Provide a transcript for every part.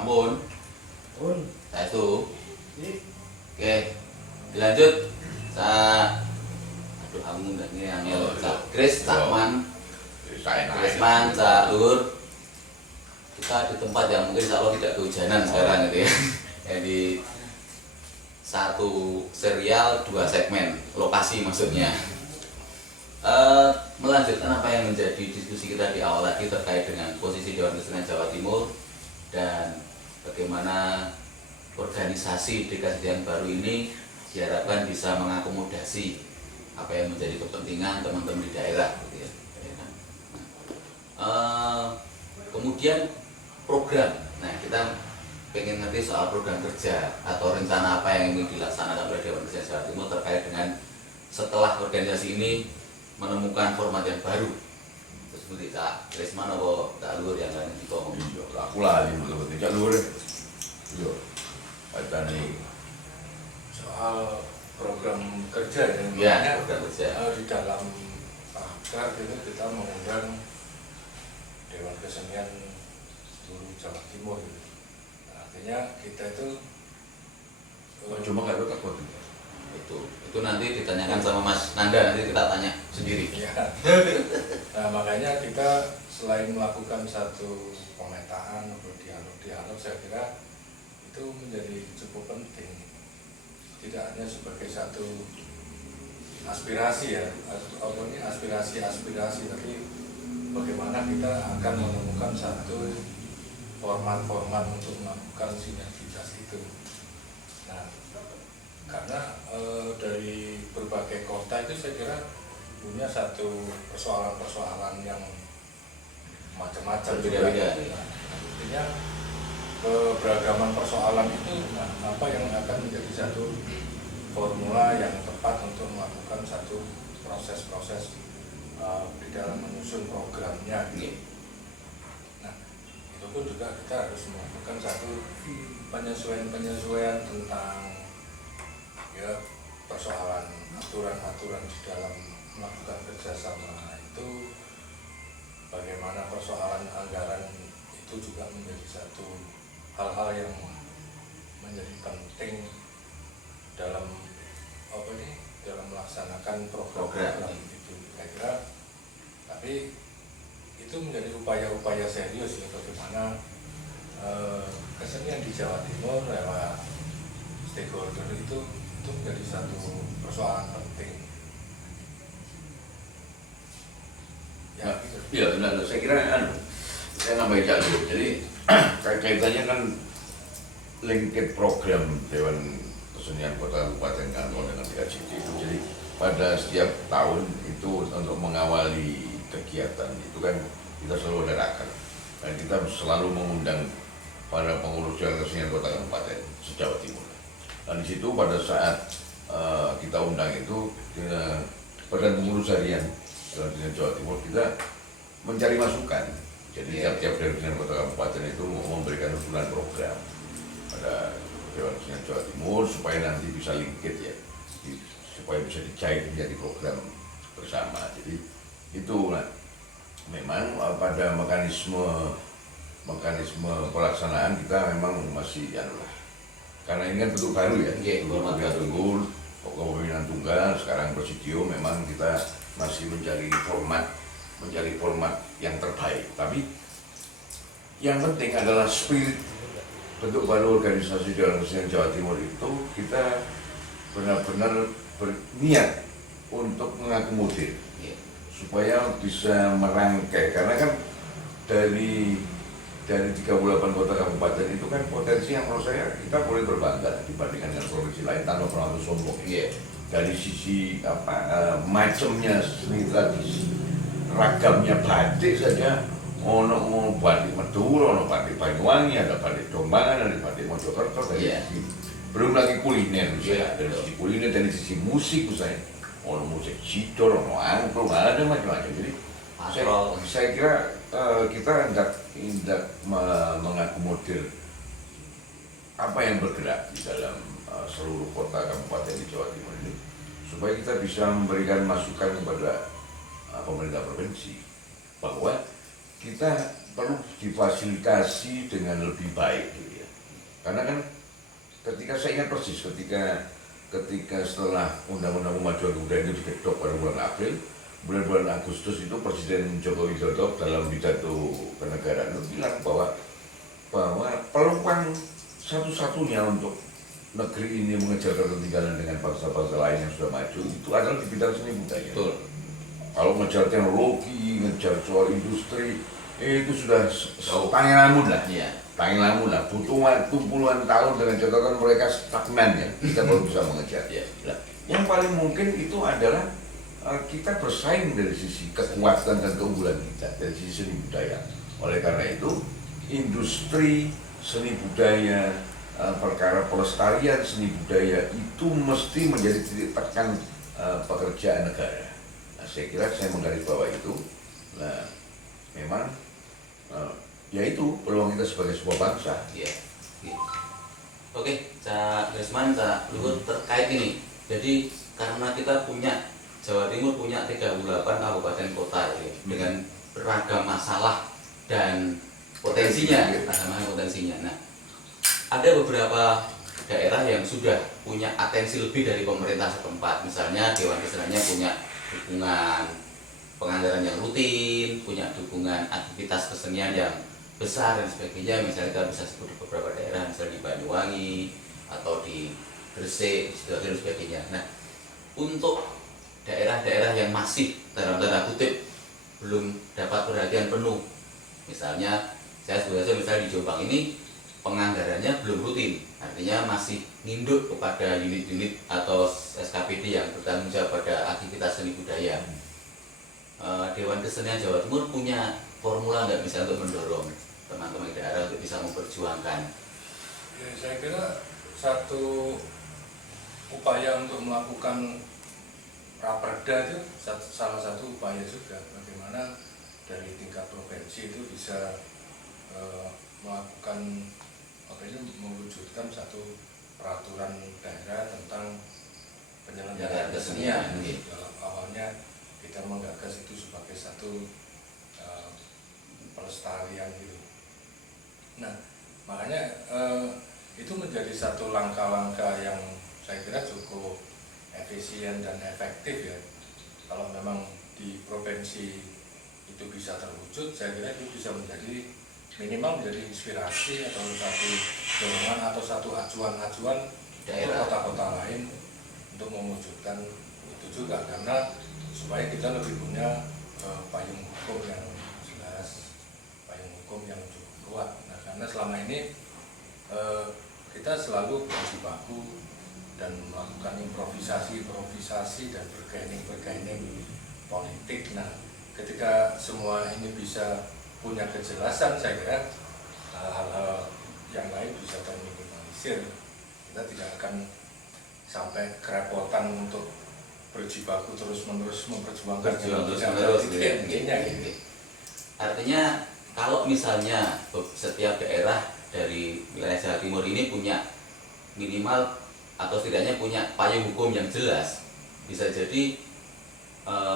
Ampun. Pun. Satu. Ini. Oke. Dilanjut. Aduh, kamu nggak ini angel. Chris, Cakman. Krisman, Cak Luhur. Kita di tempat yang mungkin insya Allah tidak kehujanan sekarang gitu ya. Yang di satu serial, 2 segmen. Lokasi maksudnya. Melanjutkan apa yang menjadi diskusi kita di awal tadi terkait dengan posisi Dewan Kesenian Jawa Timur dan bagaimana organisasi di Kesenian baru ini diharapkan bisa mengakomodasi apa yang menjadi kepentingan teman-teman di daerah gitu ya. Kemudian program, nah kita pengen ngerti soal program kerja atau rencana apa yang ingin dilaksanakan oleh Dewan Kesenian Jawa Timur terkait dengan setelah organisasi ini menemukan format yang baru. Terus seperti Cak Krisman atau Cak Luhur yang lain ngomong. Aku lali betul-betul Cak Luhur. Yo. Baca nih Soal program kerja yang Ya, program kerja. di dalam pagar itu kita mengundang Dewan Kesenian seluruh Jawa Timur gitu. Nah, artinya kita itu cuma nggak takut. Itu nanti ditanyakan sama Mas Nanda, nanti kita tanya sendiri. ya. Nah, makanya kita selain melakukan satu pemetaan atau dialog, saya kira itu menjadi cukup penting. Tidak hanya sebagai satu aspirasi ya, atau ini aspirasi, tapi bagaimana kita akan menemukan satu format-format untuk melakukan sinergitas itu. Nah, karena dari berbagai kota itu saya kira punya satu persoalan-persoalan yang macam-macam Berbeda-beda. Nah, artinya keberagaman persoalan itu apa yang akan menjadi satu formula yang tepat untuk melakukan satu proses-proses di dalam menyusun programnya gitu. Nah, itu pun juga kita harus melakukan satu penyesuaian tentang ya persoalan aturan-aturan di dalam melakukan kerjasama itu, bagaimana persoalan anggaran itu juga menjadi satu hal-hal yang menjadi penting dalam dalam melaksanakan program itu. Saya kira, tapi itu menjadi upaya-upaya serius ya, bagaimana kesenian di Jawa Timur lewat stakeholder itu menjadi satu persoalan penting. Ya, gitu. Iya benar. Saya kira saya nambahin Cak Luhur. Jadi kaitannya kan lingkit program Dewan Kesenian Kota Kabupaten Kantong dengan DKJT itu. Jadi pada setiap tahun itu untuk mengawali kegiatan itu kan kita selalu ada raker dan kita selalu mengundang para pengurus Dewan Kesenian Kota Kabupaten se-Jawa Timur. Dan di situ pada saat kita undang itu Badan Pengurus Harian Dewan Kesenian Jawa Timur, kita mencari masukan. Jadi tiap-tiap Dewan Kesenian Kota Kabupaten itu memberikan usulan program pada Dewan Kesenian Jawa Timur supaya nanti bisa lingkit ya, supaya bisa dijahit menjadi program bersama. Jadi itu memang pada mekanisme pelaksanaan kita memang masih karena ini kan bentuk baru ya, bentuk tunggal, kepemimpinan tunggal, sekarang presidio, memang kita masih mencari format yang terbaik. Tapi yang penting adalah spirit bentuk baru organisasi Dewan Kesenian Jawa Timur itu kita benar-benar berniat untuk mengakomodir supaya bisa merangkai, karena kan dari 38 kota kabupaten itu kan potensi yang menurut saya kita boleh berbangga dibandingkan dengan provinsi lain tanpa terlalu sombong. Dari sisi macamnya seni tradisi, ragamnya batik saja, ono batik Madura, ono batik Banyuwangi, ada batik Dombangan, ada batik Mojokerto, belum lagi kuliner misalnya. Dari sisi kuliner, dari sisi musik misalnya, ono musik Sidor, ono angklung, ada macam-macam. Jadi saya kira kita hendak mengakomodir apa yang bergerak di dalam seluruh kota kabupaten di Jawa Timur ini, supaya kita bisa memberikan masukan kepada pemerintah provinsi bahwa kita perlu difasilitasi dengan lebih baik gitu ya. Karena kan ketika saya ingat persis ketika setelah Undang-Undang Pemajuan Kebudayaan itu diketok pada bulan April, bulan Agustus itu Presiden Joko Widodo dalam pidato kenegaraan itu bilang bahwa peluang satu-satunya untuk negeri ini mengejar ketertinggalan dengan bangsa-bangsa lain yang sudah maju itu adalah di bidang seni budaya. Betul. Kalau ngejar teknologi, ngejar soal industri, itu sudah tangin lamun lah. Iya. Tangin lamun lah. Butuh waktu puluhan tahun dengan catatan mereka stagnan ya. Kita baru bisa mengejar. Iya. Nah, yang paling mungkin itu adalah kita bersaing dari sisi kekuatan dan keunggulan kita dari sisi seni budaya. Oleh karena itu, industri seni budaya, perkara pelestarian seni budaya itu mesti menjadi titik tekan pekerjaan negara. Nah, saya kira saya menggarisbawahi itu. Nah, memang ya itu peluang kita sebagai sebuah bangsa. Iya. Oke, Cak Desman, Cak Luhut terkait ini. Jadi karena kita punya Jawa Timur punya 38 kabupaten kota ya, dengan beragam masalah dan potensinya, Nah, ada beberapa daerah yang sudah punya atensi lebih dari pemerintah setempat. Misalnya Dewan Keseniannya punya dukungan penganggaran yang rutin, punya dukungan aktivitas kesenian yang besar dan sebagainya. Misalnya kita bisa sebut di beberapa daerah, misalnya di Banyuwangi atau di Gresik, Sidoarjo dan sebagainya. Nah, untuk daerah-daerah yang masih dalam tanda kutip belum dapat perhatian penuh, misalnya saya sebut saja misalnya di Jombang ini penganggarannya belum rutin, artinya masih nginduk kepada unit-unit atau SKPD yang bertanggung jawab pada aktivitas seni budaya. Dewan Kesenian Jawa Timur punya formula nggak misalnya untuk mendorong teman-teman daerah untuk bisa memperjuangkan? Ya, saya kira satu upaya untuk melakukan Raperda itu salah satu upaya juga bagaimana dari tingkat provinsi itu bisa melakukan mewujudkan satu peraturan daerah tentang penyelenggaraan kesenian. Dalam awalnya kita menggagas itu sebagai satu pelestarian gitu. Nah, makanya itu menjadi satu langkah-langkah yang saya kira cukup efisien dan efektif ya. Kalau memang di provinsi itu bisa terwujud, saya kira itu bisa menjadi minimal menjadi inspirasi atau satu dorongan atau satu acuan-acuan untuk kota-kota lain untuk mewujudkan itu juga, karena supaya kita lebih punya payung hukum yang jelas, payung hukum yang cukup kuat. Nah, karena selama ini kita selalu berjibaku dan melakukan improvisasi dan bergaining politik. Nah, ketika semua ini bisa punya kejelasan, saya kira hal-hal yang lain bisa terminimalisir. Kita tidak akan sampai kerepotan untuk berjibaku terus-menerus memperjuangkan intinya gitu. Artinya kalau misalnya setiap daerah dari wilayah Jawa Timur ini punya minimal atau setidaknya punya payung hukum yang jelas, bisa jadi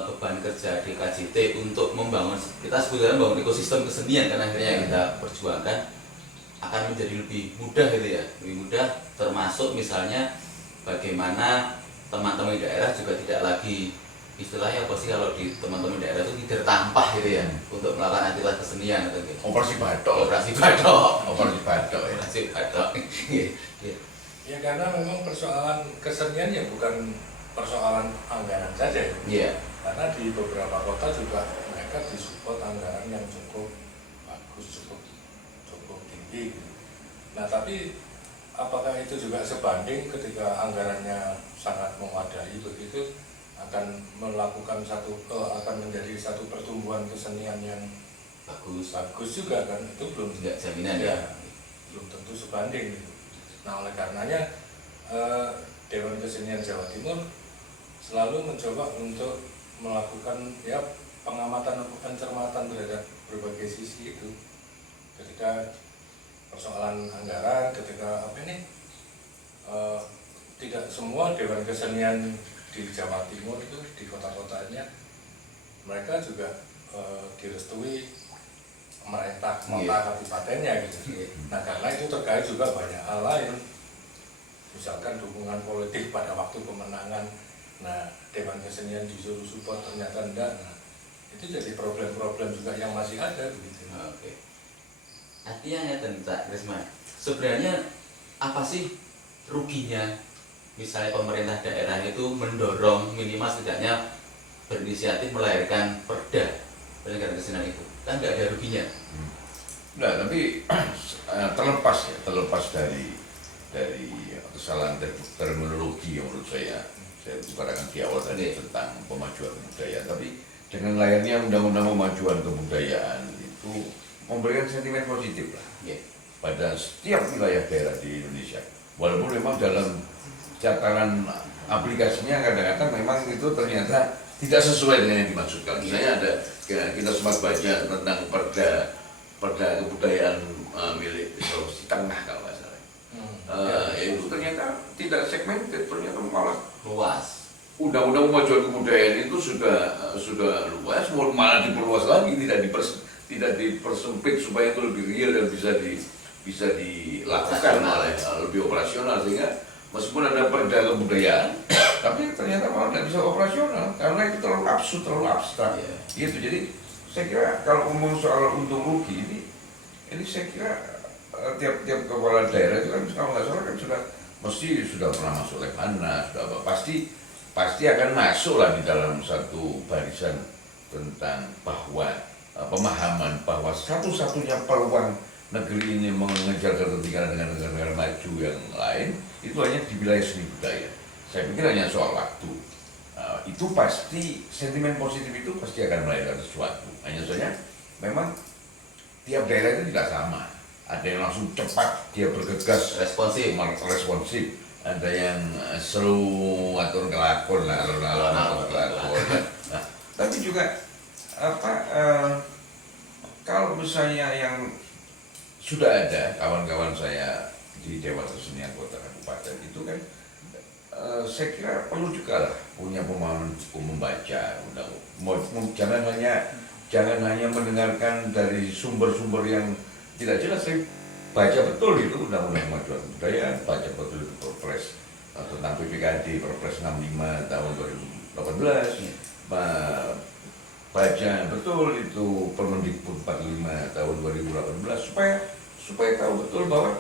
beban kerja di KJT untuk membangun, kita sebutnya membangun ekosistem kesenian kan akhirnya yang kita perjuangkan akan menjadi lebih mudah gitu ya, lebih mudah, termasuk misalnya bagaimana teman-teman di daerah juga tidak lagi istilahnya apa sih kalau di teman-teman daerah itu tidak tampah gitu ya untuk melakukan aktivitas kesenian atau gitu. Operasi batok. Ya, karena memang persoalan kesenian ya bukan persoalan anggaran saja ya. Iya. Karena di beberapa kota juga mereka disupport anggaran yang cukup bagus, cukup tinggi. Nah, tapi apakah itu juga sebanding ketika anggarannya sangat memadai begitu akan akan menjadi satu pertumbuhan kesenian yang bagus juga kan, itu belum tidak jaminan ya. Belum tentu sebanding gitu. Nah, oleh karenanya Dewan Kesenian Jawa Timur selalu mencoba untuk melakukan ya pengamatan atau pencermatan terhadap berbagai sisi itu. Ketika persoalan anggaran, ketika tidak semua Dewan Kesenian di Jawa Timur itu di kota-kotanya mereka juga direstui pemerintah kota kabupatennya gitu. Nah karena itu terkait juga banyak hal lain, misalkan dukungan politik pada waktu pemenangan. Nah Dewan Kesenian disuruh support ternyata enggak. Nah itu jadi problem-problem juga yang masih ada begitu. Oke. Artinya ya Cak Krisma, sebenarnya apa sih ruginya misalnya pemerintah daerah itu mendorong minimal setidaknya berinisiatif melahirkan perda penyelenggaraan kesenian itu? Kan nggak ada ruginya. Nah, tapi terlepas dari kesalahan terminologi yang menurut saya utarakan di awal tadi tentang pemajuan kebudayaan, tapi dengan lahirnya undang-undang pemajuan kebudayaan itu memberikan sentimen positif lah pada setiap wilayah daerah di Indonesia. Walaupun memang dalam catatan aplikasinya kadang-kadang memang itu ternyata tidak sesuai dengan yang dimaksudkan. Misalnya ada kita sempat baca tentang perda kebudayaan milik Sulawesi Tengah kalau nggak salah. Itu ternyata tidak segmented, ternyata malah Luas. undang-undang pemajuan kebudayaan itu sudah luas, malah diperluas lagi, tidak dipersempit supaya itu lebih real dan bisa dilakukan oleh lebih operasional, sehingga meskipun ada perda kebudayaan tapi ternyata malah tidak bisa operasional karena itu terlalu absurd, terlalu abstrak gitu. Jadi saya kira kalau ngomong soal untung rugi ini saya kira tiap kepala daerah itu kan kalau nggak salah kan sudah pernah masuk Lemhanas, sudah apa, pasti akan masuk lah di dalam satu barisan tentang bahwa pemahaman bahwa satu-satunya peluang negeri ini mengejar ketertinggalan dengan negara-negara maju yang lain itu hanya di wilayah seni budaya. Saya pikir hanya soal waktu. Itu pasti sentimen positif itu pasti akan melahirkan sesuatu. Hanya saja memang tiap daerah itu tidak sama. Ada yang langsung cepat dia bergegas responsif. Ada yang slow atau kelakon lah, kelakon. Nah, tapi juga kalau misalnya yang sudah ada kawan-kawan saya di Dewan Kesenian Kota Kabupaten itu kan saya kira perlu juga lah punya pemahaman hukum, membaca jangan hanya mendengarkan dari sumber-sumber yang tidak jelas. Saya baca betul itu undang-undang pemajuan kebudayaan, baca betul itu Perpres tentang PPKD, Perpres 65 tahun 2018, baca betul itu Permendikbud 45 tahun 2018 supaya tahu betul bahwa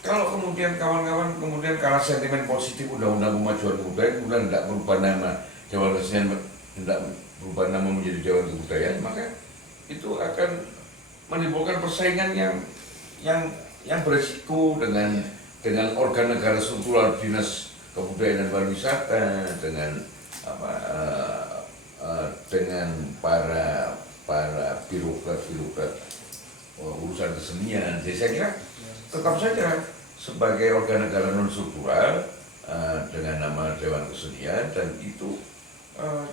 kalau kemudian kawan-kawan karena sentimen positif undang-undang pemajuan kebudayaan kemudian tidak berubah nama Dewan Kesenian, tidak berubah nama menjadi Dewan Kebudayaan, maka itu akan menimbulkan persaingan yang beresiko dengan organ negara struktural, dinas kebudayaan dan pariwisata, dengan dengan para birokrat urusan kesenian. Jadi saya kira tetap saja sebagai organ negara non struktural dengan nama Dewan Kesenian, dan itu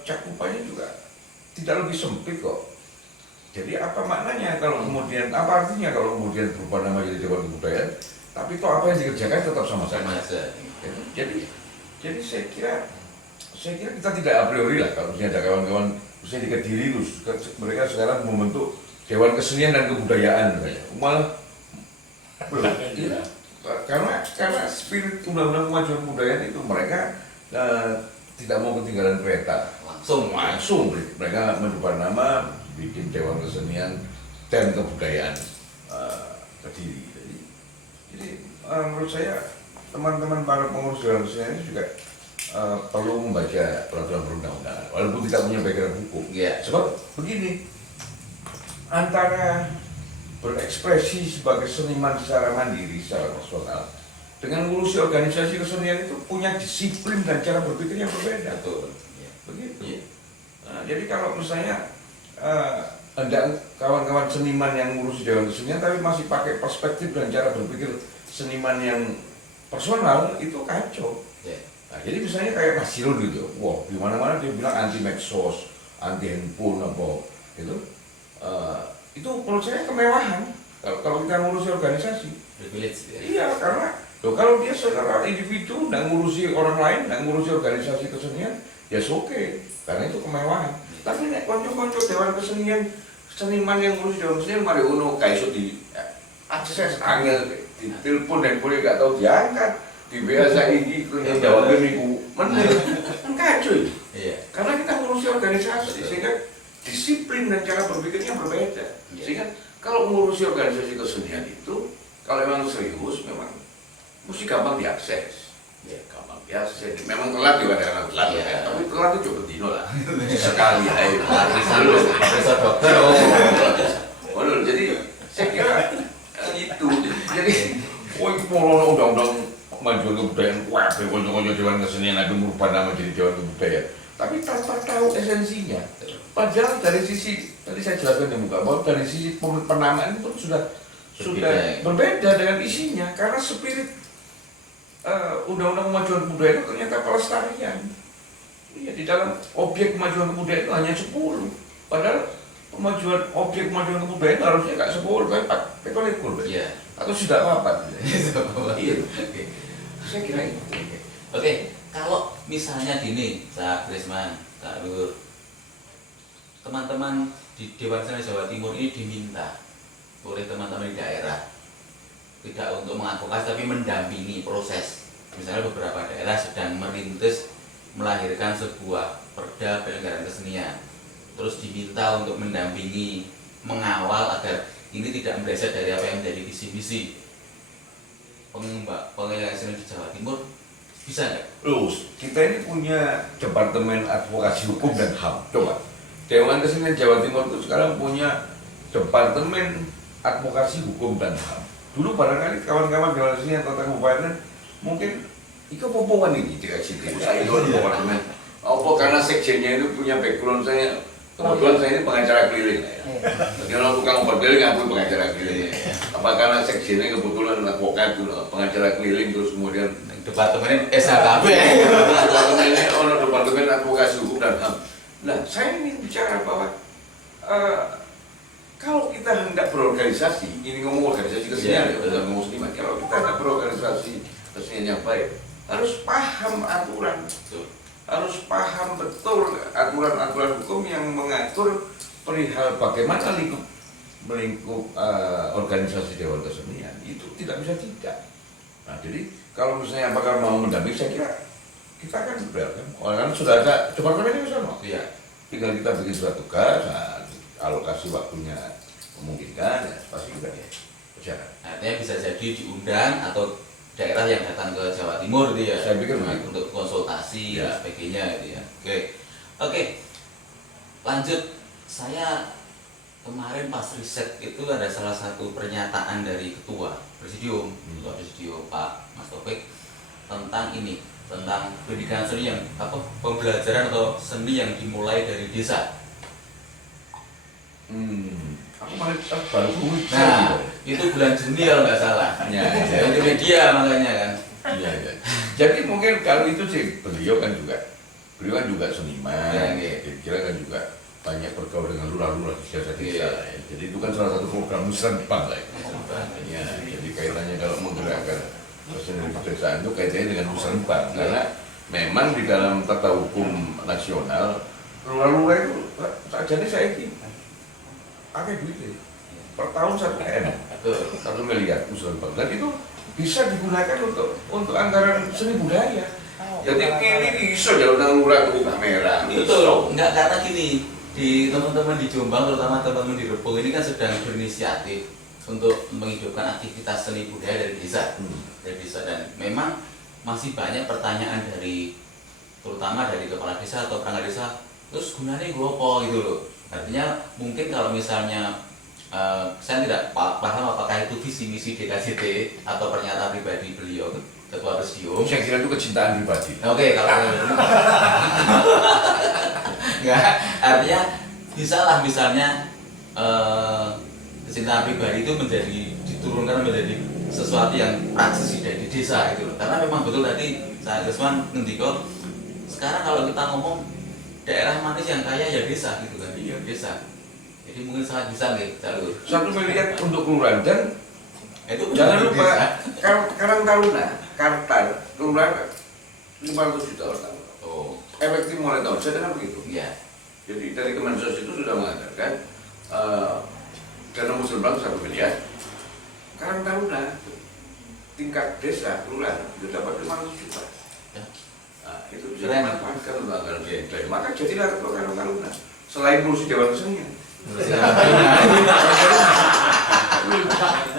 cakupannya juga tidak lebih sempit kok. Jadi apa maknanya kalau kemudian, apa artinya kalau kemudian berubah nama jadi Dewan Kebudayaan, tapi toh apa yang dikerjakan tetap sama saja. Jadi saya kira kita tidak a priori lah kalau misalnya ada kawan-kawan misalnya di Kediri itu mereka sekarang membentuk Dewan Kesenian dan Kebudayaan, malah ya, karena spirit undang-undang pemajuan kebudayaan itu mereka tidak mau ketinggalan kereta, langsung mereka merubah nama, bikin Dewan Kesenian dan Kebudayaan Kediri. Jadi menurut saya teman-teman para pengurus Dewan Kesenian ini juga perlu membaca peraturan perundang-undangan walaupun tidak punya background hukum. Sebab begini, antara berekspresi sebagai seniman secara mandiri, secara personal, dengan ngurusi organisasi kesenian itu punya disiplin dan cara berpikir yang berbeda. Begitu. Nah, jadi kalau misalnya hendak kawan-kawan seniman yang ngurusi Dewan Kesenian tapi masih pakai perspektif dan cara berpikir seniman yang personal, itu kacau. Nah, jadi misalnya kayak Mas Silon gitu, wah di mana-mana dia bilang anti medsos, anti handphone apa gitu. Itu menurut saya kemewahan kalau kita ngurusi organisasi. Iya, karena kalau dia secara individu nggak ngurusi orang lain, nggak ngurusi organisasi kesenian, ya oke, karena itu kemewahan. Tapi nek konco-konco Dewan Kesenian seniman yang ngurus Dewan Kesenian mari ono kaiso di akses angel di telepon dan boleh gak tahu diangkat di biasa ini punya jawabnya minggu menit kan kacau. Iya. Karena kita ngurusi organisasi sehingga disiplin dan cara berpikirnya berbeda. Sehingga kalau ngurusi organisasi kesenian itu kalau memang serius memang mesti gampang diakses. Ya gampang diakses. Memang telat juga kadang telat ya. Tapi telat itu coba dino lah. Sekali aja. Profesor dokter. Oh, jadi saya kira itu. Jadi mau undang-undang majuan kebudayaan, wah, konco-konco Dewan Kesenian tapi merubah nama jadi Dewan Kebudayaan. Tapi tanpa tahu esensinya. Padahal dari sisi tadi saya jelaskan di muka bahwa dari sisi penamaan itu sudah berbeda dengan isinya karena spirit undang-undang kemajuan kebudayaan itu ternyata pelestarian. Iya, di dalam objek kemajuan kebudayaan itu hanya 10. Padahal objek kemajuan kebudayaan harusnya nggak 10, tapi 4 Iya. atau sudah apa? Iya. Oke. Saya kira itu. Oke, kalau misalnya gini, Pak Krisman, Pak Nur, teman-teman di Dewan Kesenian Jawa Timur ini diminta oleh teman-teman di daerah tidak untuk mengadvokasi tapi mendampingi proses. Misalnya beberapa daerah sedang merintis melahirkan sebuah perda penyelenggaraan kesenian, terus diminta untuk mendampingi, mengawal agar ini tidak meleset dari apa yang menjadi visi-misi penyelenggaraan kesenian di Jawa Timur. Bisa nggak? Terus, kita ini punya Departemen Advokasi Hukum dan HAM. Coba, Dewan Kesenian Jawa Timur itu sekarang punya Departemen Advokasi Hukum dan HAM. Dulu barangkali kawan-kawan Dewan Kesenian Tata Kabupaten mungkin itu popongan ini dikasih tahu. Saya itu departemen. Apa karena sekjennya itu punya background saya. Kebetulan saya ini pengacara keliling. Jadi kalau tukang berkeliling aku pengacara keliling. Apa karena sekjennya kebetulan advokat pengacara keliling terus kemudian Departemen SHKB. Departemen Advokasi Hukum dan HAM. Nah, saya ingin bicara bahwa kalau kita hendak berorganisasi, ini ngomong organisasi kesenian ya, bukan ngomong seniman. Kalau kita hendak berorganisasi kesenian yang baik, harus paham aturan, harus paham betul aturan-aturan hukum yang mengatur perihal bagaimana melingkup organisasi Dewan Kesenian. Itu tidak bisa tidak. Nah, jadi kalau misalnya apakah mau mendampingi, saya kira kita akan berdagang. Orang sudah ada departemen ini sama. Iya. Tinggal kita bikin surat tugas, alokasi waktunya memungkinkan, ya pasti kita berjalan. Artinya bisa jadi diundang atau daerah yang datang ke Jawa Timur gitu ya. Saya pikir begitu. Untuk konsultasi Ya. dan sebagainya gitu ya. Oke. Lanjut, saya kemarin pas riset itu ada salah satu pernyataan dari ketua presidium Pak Mas Taufik tentang ini, tentang pendidikan seni yang pembelajaran atau seni yang dimulai dari desa. Aku malah baru kulit. Nah, itu bulan Juni kalau nggak salah. Ya, Di media makanya kan. Iya, iya. Jadi mungkin kalau itu sih beliau kan juga seniman. Ya. Kira kan juga banyak bergaul dengan lurah-lurah di desa-desa. Jadi itu kan salah satu program musrenbang lah. Ya, jadi kaitannya kalau menggerakkan kesenian pedesaan itu kaitannya dengan musrenbang karena memang di dalam tata hukum nasional lurah-lurah itu sajane saya ini pakai duit per tahun 1 M, 1 miliar musrenbang, dan itu bisa digunakan untuk anggaran seni budaya. Jadi ini bisa jalan lurah ke kamera. Betul, enggak karena gini, di teman-teman di Jombang, terutama teman-teman di Rebo ini kan sedang berinisiatif untuk menghidupkan aktivitas seni budaya dari desa. Dari desa, dan memang masih banyak pertanyaan terutama dari kepala desa atau perangkat desa, terus gunanya gue apa gitu loh. Artinya mungkin kalau misalnya saya tidak paham apakah itu visi misi DKJT atau pernyataan pribadi beliau ketua presidium. Saya kira itu kecintaan pribadi. Oke, kalau enggak, artinya bisa lah misalnya kecintaan pribadi itu diturunkan menjadi sesuatu yang praksis di desa gitu loh. Karena memang betul tadi saya Gusman ngendiko, sekarang kalau kita ngomong daerah manis yang kaya ya desa gitu kan. Iya, desa. Jadi mungkin sangat bisa nih, Jalur. 1 miliar untuk kelurahan, dan Itu jangan desa. lupa Karang Taruna, Kartar, kelurahan 500 juta per tahun. Oh, Efektif mulai tahun, saya dengar begitu. iya. Jadi dari Kemensos itu sudah mengatakan desa kelurahan sudah dapat 500 juta. Ya. Nah, itu bisa Keren. dimanfaatkan untuk anggaran desa. Maka jadilah ketua Karang-Taruna. Selain ngurusi Dewan Kesenian.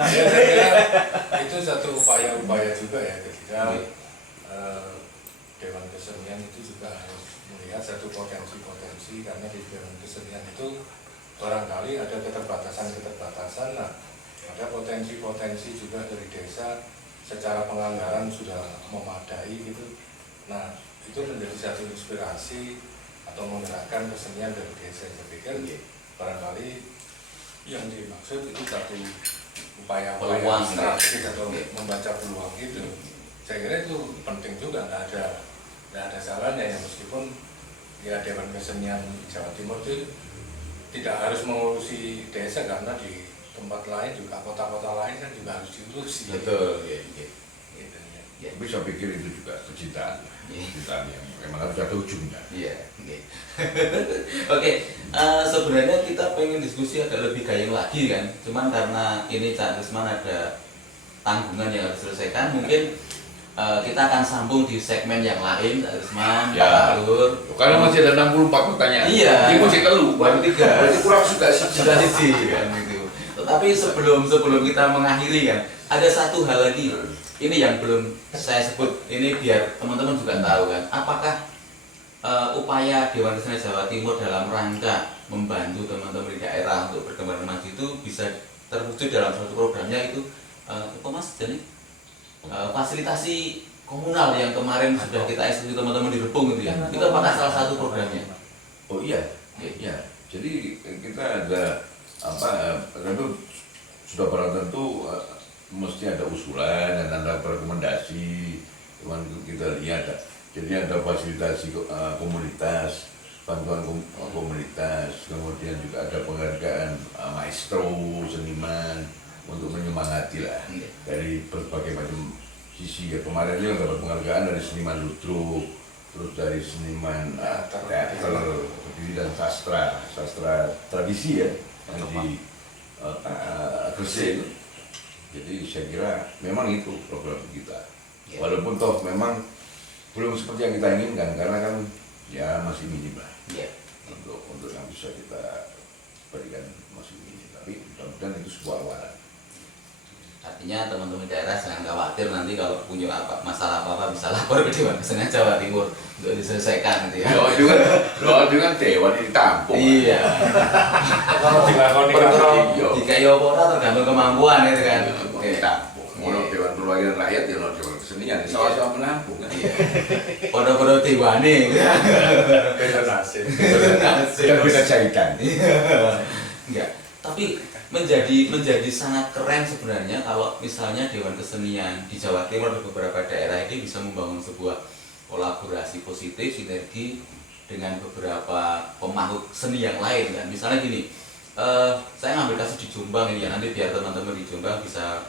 Ya, saya kira itu satu upaya-upaya juga ya ketika Dewan Kesenian itu juga harus melihat satu potensi-potensi, karena di Dewan Kesenian itu barangkali ada keterbatasan-keterbatasan. Nah, ada potensi-potensi juga dari desa secara penganggaran sudah memadai gitu. Nah, itu menjadi satu inspirasi atau menggerakkan kesenian dari desa. Saya pikir barangkali yang dimaksud itu satu upaya-upaya Peluang, strategis atau membaca peluang itu. Saya kira itu penting juga, nggak ada salahnya ya, meskipun ya Dewan Kesenian Jawa Timur itu tidak harus mengurusi desa, karena di tempat lain juga, kota-kota lain kan juga harus diurusi. Betul, ya. Gitu, ya. Ya. Tapi saya pikir itu juga kecintaan yang memang harus ada ujungnya. Iya, oke. Oke, sebenarnya kita pengen diskusi agak lebih gayeng lagi kan. Cuman karena ini Cak Risman ada tanggungan yang harus diselesaikan, mungkin kita akan sambung di segmen yang lain, Cak Risman, Ya. Pak Lur. Karena masih ada 64 pertanyaan. Iya. Ini masih telu. Baru 3. Berarti kurang sudah Sudah sisi kan gitu. Tetapi sebelum kita mengakhiri kan, ada satu hal lagi. Ini yang belum saya sebut, ini biar teman-teman juga tahu kan. Apakah upaya Dewan Kesenian Jawa Timur dalam rangka membantu teman-teman di daerah untuk berkembang maju itu bisa terwujud dalam suatu programnya itu apa Mas Jani? Fasilitasi komunal yang kemarin sudah kita eksekusi teman-teman di Repung gitu ya. Itu apakah salah satu programnya? Oh iya, iya. Jadi kita ada itu sudah barang tentu mesti ada usulan dan ada rekomendasi. Cuman kita lihat, jadi ada fasilitasi komunitas, bantuan komunitas, kemudian juga ada penghargaan maestro, seniman untuk menyemangati lah dari berbagai macam sisi. Ya kemarin juga dapat penghargaan dari seniman ludruk, terus dari seniman teater, berdiri dan sastra tradisi ya yang di Gresik. Jadi saya kira memang itu program kita. Walaupun toh memang belum seperti yang kita inginkan, karena kan ya masih minim lah. Untuk yang bisa kita berikan masih minim. Tapi mudah-mudahan itu sebuah awalan. Artinya teman-teman daerah jangan khawatir, nanti kalau punya masalah apa-apa bisa lapor ke Dewan Kesenian Jawa Timur untuk diselesaikan gitu ya. Doa dengan dewan ini ditampung. Iya. Kalau dilakoni Jika ya apa tergantung kemampuan itu kan. Ditampung. Mau dewan perwakilan rakyat ya no dewan kesenian. Sama-sama menampung kan. Podo-podo dewane. beda nasib. Dan bisa jahitan. Enggak. Tapi menjadi sangat keren sebenarnya kalau misalnya Dewan Kesenian di Jawa Timur dan beberapa daerah ini bisa membangun sebuah kolaborasi positif, sinergi dengan beberapa pemangku seni yang lain kan. Misalnya gini, saya ngambil kasus di Jombang ini ya, nanti biar teman-teman di Jombang bisa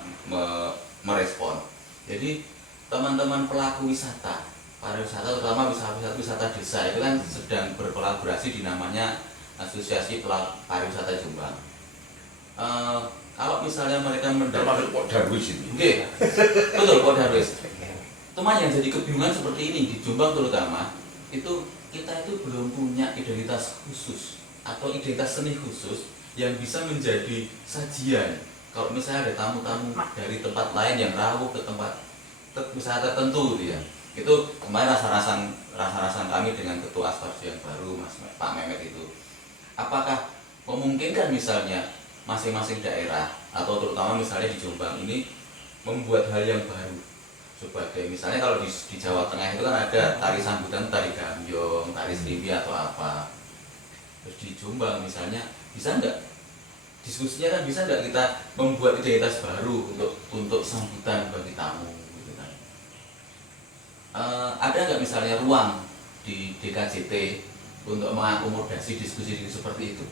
merespon. Jadi teman-teman pelaku wisata, pariwisata terutama wisata desa itu kan sedang berkolaborasi di namanya Asosiasi Pariwisata Jombang. Kalau misalnya mereka Termasuk Pak Darwis ini. Oke, betul Pak Darwis. Teman yang jadi kebingungan seperti ini di Jombang terutama, itu kita itu belum punya identitas khusus atau identitas seni khusus yang bisa menjadi sajian. Kalau misalnya ada tamu-tamu dari tempat lain yang rawuh ke tempat wisata tertentu gitu ya. Itu kemarin rasa-rasan kami dengan Ketua Asparjo yang baru Pak Mehmet itu. Apakah memungkinkan misalnya masing-masing daerah atau terutama misalnya di Jombang ini membuat hal yang baru sebagai misalnya kalau di Jawa Tengah itu kan ada tari sambutan, tari gambyong, tari serimpi atau apa. Terus di Jombang misalnya bisa nggak diskusinya kan, bisa nggak kita membuat identitas baru untuk sambutan bagi tamu gitu kan. Ada nggak misalnya ruang di DKJT untuk mengakomodasi diskusi seperti itu?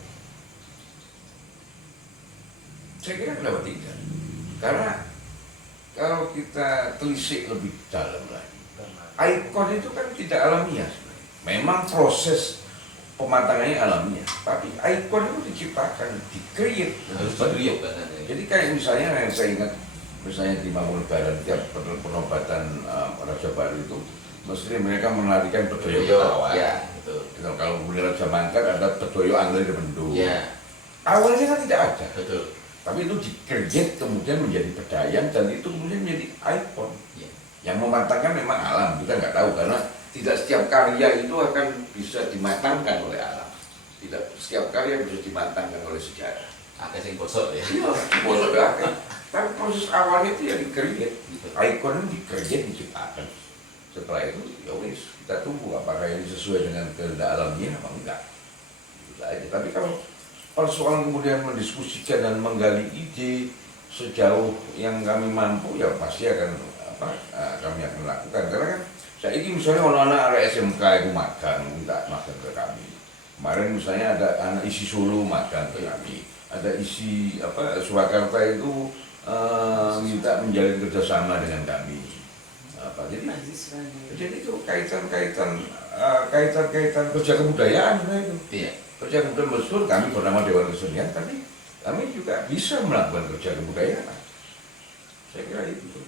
Saya kira kenapa tidak? Karena kalau kita telisik lebih dalam lagi, ikon itu kan tidak alamiah sebenarnya. Memang proses pematangannya alamiah, tapi ikon itu diciptakan, di-create. Harus di-create katanya. Jadi kayak misalnya yang saya ingat misalnya di Mangkunegaran tiap penobatan Raja Baru itu mesti mereka menarikan Bedoyo Ketawa. Ya, betul. Kalau kemudian Raja Mangkat ada Bedoyo Angler di Bendung. Ya, Awalnya kan tidak ada, betul. tapi itu dikreat kemudian menjadi pedayang dan itu kemudian menjadi ikon. Ya. Yang mematangkan memang alam, kita nggak tahu karena tidak setiap karya itu akan bisa dimatangkan oleh alam. Tidak setiap karya bisa dimatangkan oleh sejarah. Akeh sing bosok ya. Iya, boleh banget. Tapi proses awalnya itu yang dikreat, ikon itu dikreat, diciptakan. Setelah itu ya wis kita tunggu apakah ini sesuai dengan kehendak alamnya apa enggak. Itu aja. Tapi kalau persoalan kemudian mendiskusikan dan menggali ide sejauh yang kami mampu ya pasti akan kami akan lakukan karena kan saya ini misalnya anak-anak area SMK itu magang minta magang ke kami. Kemarin misalnya ada anak isi Solo magang ke kami, ada isi Surakarta itu minta menjalin kerjasama dengan kami. Jadi itu kaitan kerja kebudayaan itu. Iya. Kerja kebudayaan betul kami bernama Dewan Kesenian, tapi kami juga bisa melakukan kerja kebudayaan. Saya kira itu.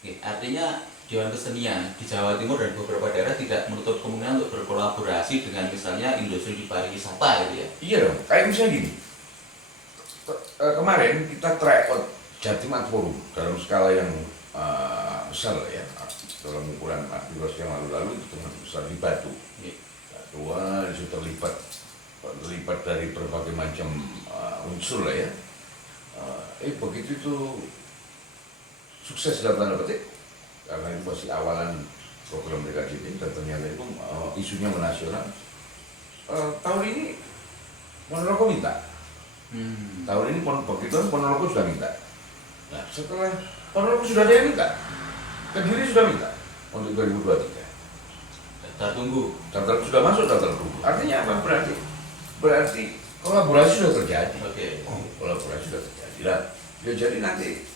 Oke, artinya Dewan Kesenian di Jawa Timur dan beberapa daerah tidak menutup kemungkinan untuk berkolaborasi dengan misalnya industri di pariwisata gitu ya? Iya dong, kayak misalnya gini. Kemarin kita try out Jatim Art Forum dalam skala yang besar ya, dalam ukuran aktivitas yang lalu-lalu itu sangat besar di Batu. Batu itu terlibat dari berbagai macam unsur lah ya. Begitu itu sukses dalam tanda petik karena itu masih awalan program DKJP dan ternyata itu isunya menasional. Tahun ini Ponorogo minta. Tahun ini begitu Ponorogo sudah minta. Nah, setelah Ponorogo sudah ada yang minta, Kediri sudah minta untuk 2023. Daftar tunggu. Daftar sudah masuk daftar tunggu. Artinya apa? Berarti kolaborasi sudah terjadi. Oke. Kolaborasi sudah terjadi. Nah, ya jadi nanti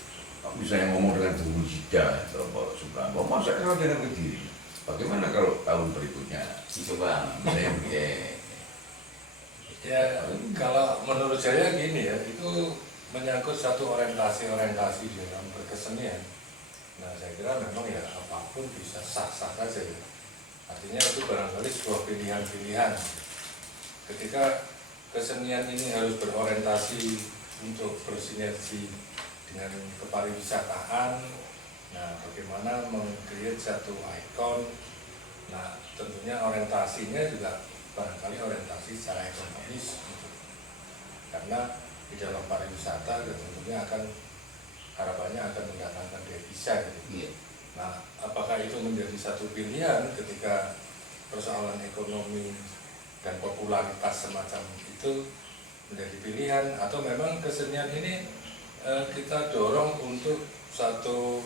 misalnya ngomong dengan Bung Jida atau Pak Supramo, masa kalau dengan Kediri? Bagaimana kalau tahun berikutnya? Coba. Misalnya begini. Ya, kalau menurut saya gini ya, itu menyangkut satu orientasi di dalam berkesenian. Nah, saya kira memang ya apapun bisa sah-sah saja ya. Artinya itu barangkali sebuah pilihan-pilihan. Ketika kesenian ini harus berorientasi untuk bersinergi dengan kepariwisataan, nah bagaimana meng-create satu ikon. Nah, tentunya orientasinya juga barangkali orientasi secara ekonomis gitu. Karena di dalam pariwisata tentunya harapannya akan mendatangkan devisa gitu. Iya. Nah, apakah itu menjadi satu pilihan ketika persoalan ekonomi dan popularitas semacam itu menjadi pilihan, atau memang kesenian ini kita dorong untuk satu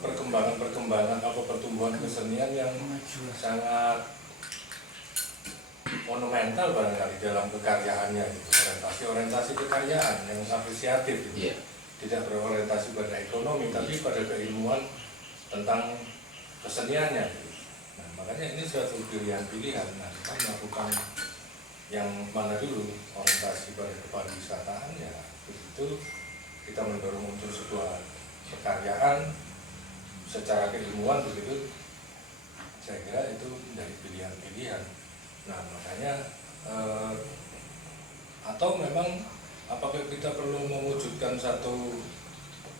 perkembangan atau pertumbuhan kesenian yang sangat monumental barangkali dalam kekaryaannya gitu, orientasi kekaryaan yang apresiatif gitu. Iya. Tidak berorientasi pada ekonomi tapi pada keilmuan tentang keseniannya gitu. Nah, makanya ini suatu pilihan-pilihan. Nah, kita melakukan yang mana dulu, orientasi pada kepariwisataan ya begitu kita mendorong untuk sebuah kekaryaan secara keilmuan begitu, saya kira itu menjadi pilihan-pilihan. Nah, makanya atau memang apakah kita perlu mewujudkan satu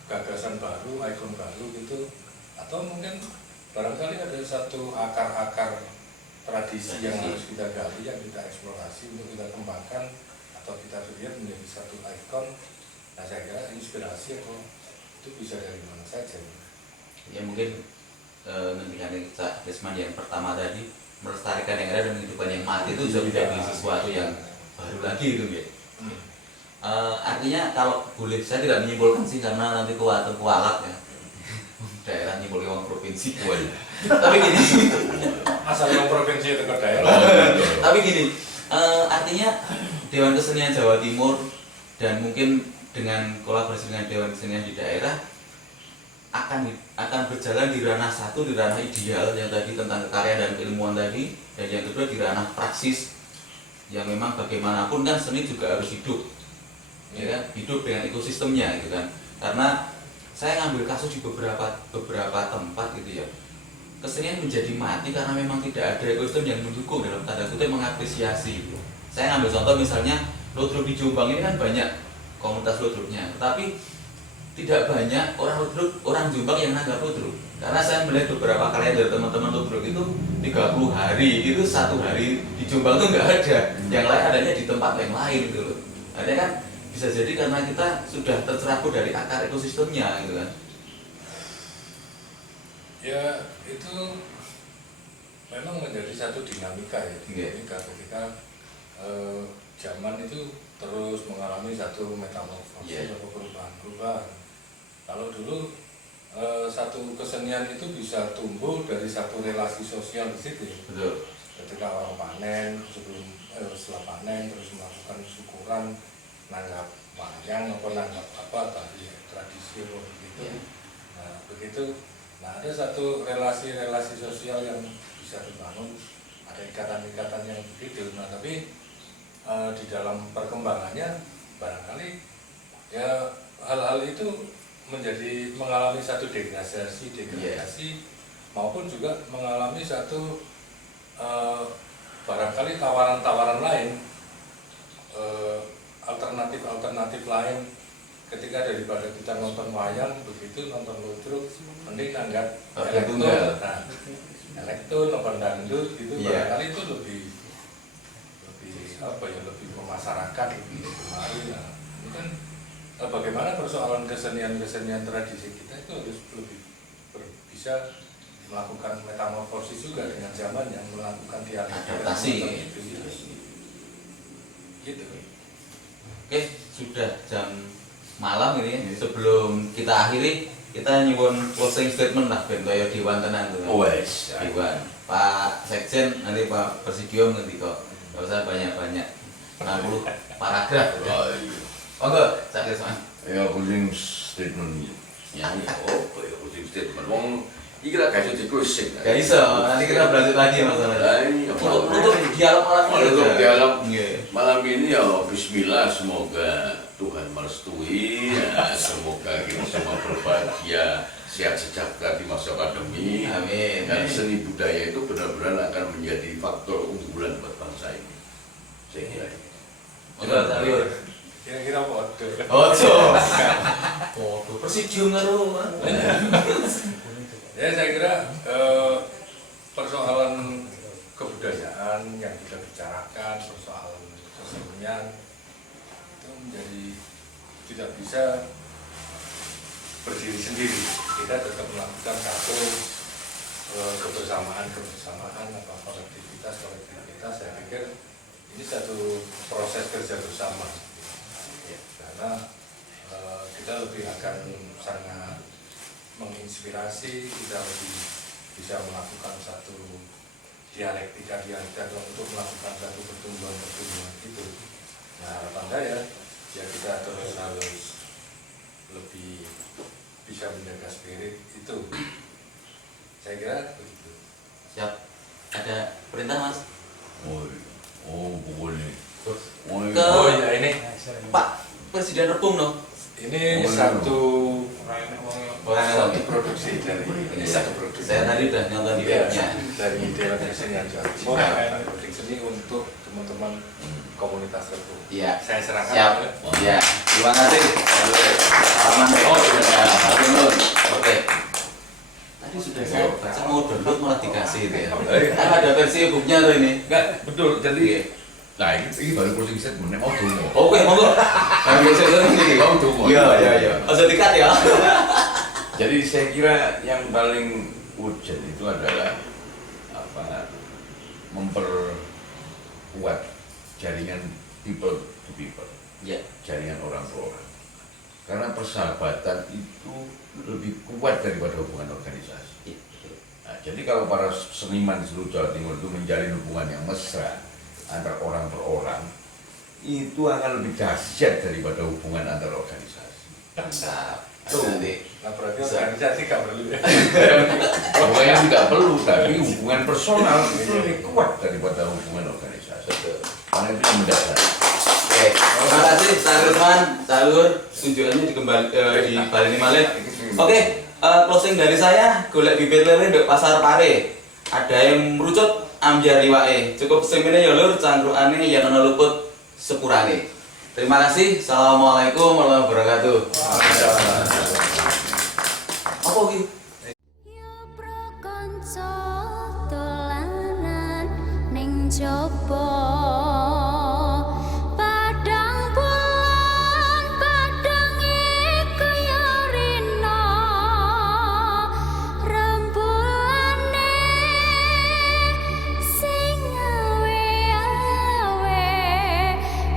gagasan baru, ikon baru gitu, atau mungkin barangkali ada satu akar-akar tradisi yang harus kita gali, yang kita eksplorasi untuk kita kembangkan atau kita lihat menjadi satu ikon. Nah, saya kira inspirasi atau itu bisa dari mana saja. Ya mungkin dengan Cak Desman yang pertama tadi melestarikan yang ada dan menghidupkan yang mati itu sudah menjadi sesuatu yang baru lagi gitu ya. Artinya kalau boleh saya tidak menyimpulkan sih karena nanti kualat ya. Daerah nyimpul uang provinsi kuat. Tapi gini. Asal yang provinsi itu ke daerah. Tapi gini, artinya Dewan Kesenian Jawa Timur dan mungkin dengan kolaborasi dengan Dewan Kesenian di daerah akan berjalan di ranah satu, di ranah ideal yang tadi tentang kekaryan dan keilmuan tadi, dan yang kedua di ranah praksis yang memang bagaimanapun kan seni juga harus hidup. ya kan, hidup dengan ekosistemnya gitu kan. Karena saya ngambil kasus di beberapa tempat gitu ya, kesenian menjadi mati karena memang tidak ada ekosistem yang mendukung, dalam tanda kutip mengapresiasi gitu. Saya ngambil contoh misalnya ludruk di Jombang ini kan banyak komunitas ludruknya, tapi tidak banyak orang Jombang yang nanggap ludruk. Karena saya melihat beberapa kali dari teman-teman ludruk itu 30 hari, itu 1 hari di Jombang itu nggak ada, yang lain adanya di tempat yang lain gitu loh. Artinya kan bisa jadi karena kita sudah tercerabut dari akar ekosistemnya gitu kan. Ya itu memang menjadi satu dinamika ya, dinamika ketika zaman itu terus mengalami satu metamorfosis atau perubahan. Kalau dulu satu kesenian itu bisa tumbuh dari satu relasi sosial di situ. Betul. Ketika orang panen, setelah panen terus melakukan syukuran, nanggap wayang atau nanggap apa tadi tradisi begitu. Nah begitu, nah ada satu relasi sosial yang bisa dibangun, ada ikatan-ikatan yang begitu. Nah tapi di dalam perkembangannya barangkali ya hal-hal itu mengalami satu degradasi maupun juga mengalami satu barangkali tawaran-tawaran lain, alternatif lain, ketika daripada kita nonton wayang begitu, nonton ludruk, mending nanggap elektron, nonton dangdut gitu, barangkali itu lebih memasyarakat lebih kemari. Nah, ini kan bagaimana persoalan kesenian tradisi kita itu harus lebih bisa melakukan metamorfosis juga dengan zaman yang melakukan adaptasi gitu. Oke, sudah jam malam ini. Sebelum kita akhiri, kita nyuwun closing statement lah ben kaya Dewan tenan tuh. Wes, Dewan. Pak Sekjen nanti Pak Presidium nanti kok. Enggak usah banyak-banyak. 60 paragraf. Monggo, Cak Desman. Ya closing statement. Ya closing statement. Wong iki lah kasih closing. Gak iso, nanti kita berlanjut lagi masalahnya. Untuk dialog malam ini. Untuk dialog Nggih. malam ini ya bismillah, semoga Tuhan merestui ya, semoga kita semua berbahagia, sehat sejahtera di masa pandemi. Amin. Dan seni budaya itu benar-benar akan menjadi faktor unggulan buat bangsa ini. Saya kira ini. Monggo, Kira-kira apa? Ojo. Podo Presidium karo. Ya saya kira persoalan kebudayaan yang kita bicarakan, persoalan kesenian itu menjadi tidak bisa berdiri sendiri. Kita tetap melakukan satu kebersamaan atau kolektivitas. Saya pikir ini satu proses kerja bersama ya, karena kita lebih akan sangat menginspirasi, kita lebih bisa melakukan satu dialektika untuk melakukan satu pertumbuhan itu. Nah harapan saya ya kita terus harus lebih bisa menjaga spirit itu. Saya kira begitu. Siap. Ada perintah Mas? Boleh. Ke Ya ini Pak Presiden Rebung no. ini satu Orang produksi dari satu produksi. Saya tadi udah nonton di webnya. Dari televisi yang Jawa Timur, produksi ini untuk teman-teman komunitas Rebung. Iya. Saya serahkan. Siap. Iya. Terima kasih. Salaman. Sudah. Oke. Tadi sudah saya baca mau download malah dikasih itu ya. Kan ada versi e-booknya tuh ini. Enggak, betul. Jadi nah ini baru closing statement mau dungo. Oke, monggo. Kan biasa ini Mau dungo. Iya. Aja dikat ya. Jadi saya kira yang paling urgent itu adalah memperkuat jaringan people to people, jaringan orang ke orang. Karena persahabatan itu lebih kuat daripada hubungan organisasi. Nah, jadi kalau para seniman di seluruh Jawa Timur itu menjalin hubungan yang mesra antar orang per orang, itu akan lebih dahsyat daripada hubungan antar organisasi. Mantap. Nah berarti organisasi nggak perlu ya. Hubungan tidak perlu, tapi hubungan personal itu lebih kuat daripada hubungan organisasi. Karena itu yang mendasar. Oke, terima kasih Sarman, Salur, tunjukannya di Baleni Malih. Oke, closing dari saya, golek bibit lele nduk pasar pare. Ada yang merucut ambyar iwake. Cukup semene ya lur, cangkrukane yang ana luput sepurane. Terima kasih. Assalamualaikum warahmatullahi wabarakatuh. Apa iki? Yo prakanca dolanan ning jaba padang bulan padang iku yo rina rembulane sing awe-awe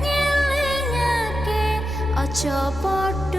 ngelingake aja padha